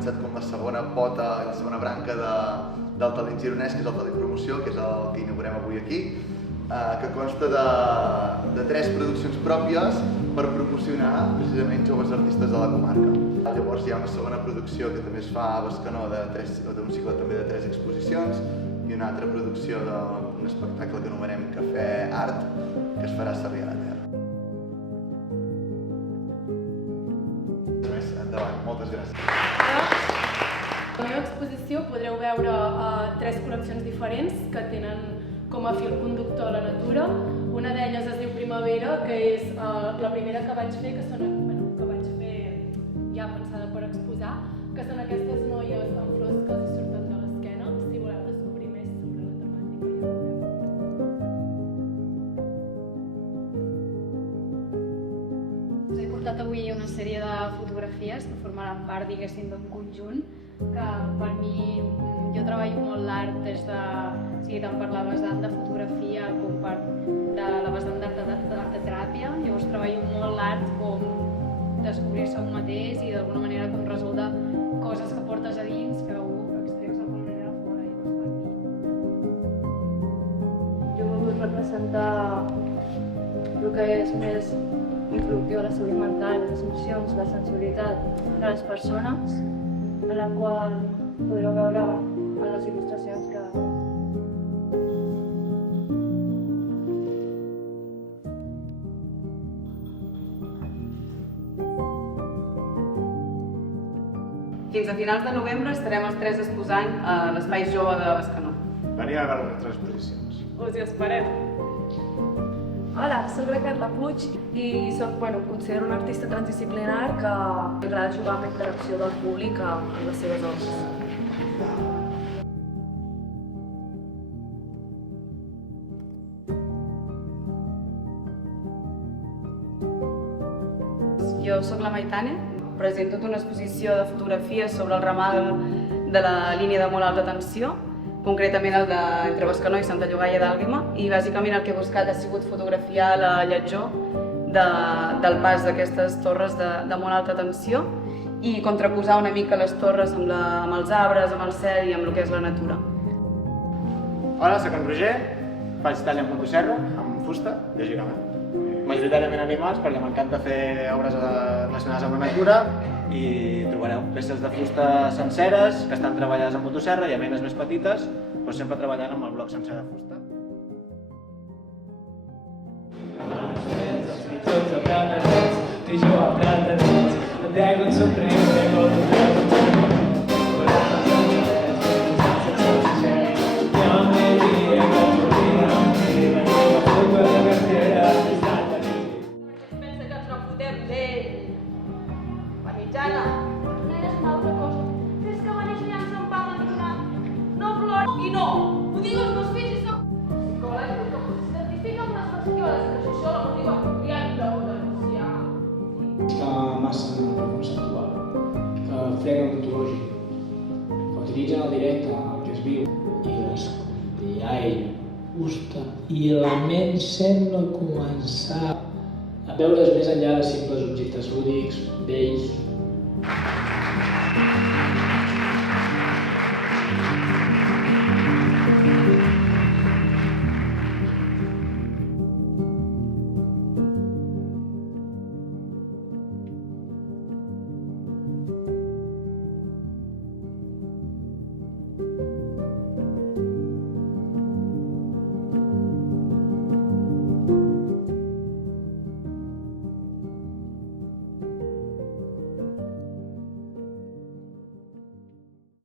començat com la segona pota, la segona branca del talent gironès, que és el talent promoció, que és el que inaugurem avui aquí, que consta de 3 produccions pròpies per promocionar precisament joves artistes de la comarca. Llavors hi ha una segona producció que també es fa a Bescanó d'un cicle també de 3 exposicions i una altra producció d'un espectacle que anomenem Cafè Art, que es farà a Sarrià de Ter. Endavant, moltes gràcies. A la meva exposició podreu veure 3 col·leccions diferents que tenen com a fil conductor la natura. Una d'elles es diu Primavera, que és la primera que vaig fer, que vaig fer ja pensada per exposar, que són aquestes noies amb flors que els surten de l'esquena. Si voleu descobrir més sobre la temàtica, Us he portat avui una sèrie de fotografies que formaran part, diguéssim, d'un conjunt que per mi, jo treballo molt l'art des de, tant per la vessant de fotografia com per la vessant d'arteteràpia. Llavors treballo molt l'art com descobrir-se un mateix i d'alguna manera com resoldre coses que portes a dins que extreus d'alguna manera fora. Jo he volgut representar el que és més introductiu a la salut mental, les emocions, la sensibilitat de les persones, en la qual podreu veure en les il·lustracions que Fins a finals de novembre estarem els 3 exposant a l'Espai Jove de Bescanó. Veniu a veure les nostres exposicions. Us hi esperem! Hola, soc la Carla Puig i considero una artista transdisciplinar que agrada jugar amb la interacció del públic amb les seves obres. Jo sóc la Maitane, presento una exposició de fotografies sobre el ramal de la línia de molt alta tensió, concretament el d'entre Bescanó i Santa Llogaia d'Àlguema, i bàsicament el que he buscat ha sigut fotografiar la lletjor del pas d'aquestes torres de molt alta tensió i contraposar una mica les torres amb els arbres, amb el cel i amb el que és la natura. Hola, soc en Roger, faig tall amb motosserra, amb fusta, lògicament. Majoritàriament animals, perquè m'encanta fer obres relacionades amb la natura i trobareu peces de fusta senceres que estan treballades amb motosserra i a menes més petites, però sempre treballant amb el bloc sencer de fusta. I no, ho dic als meus fills i soc psicòleg, que s'identifica amb les qüestions, que això la motiva i han de denunciar. Que massa conceptual, que frega l'ontològic, que utilitzen el directe, el que es viu, i l'escoltar ell, gusta, i la ment sembla començar a veure's més enllà de simples objectes lúdics, bells.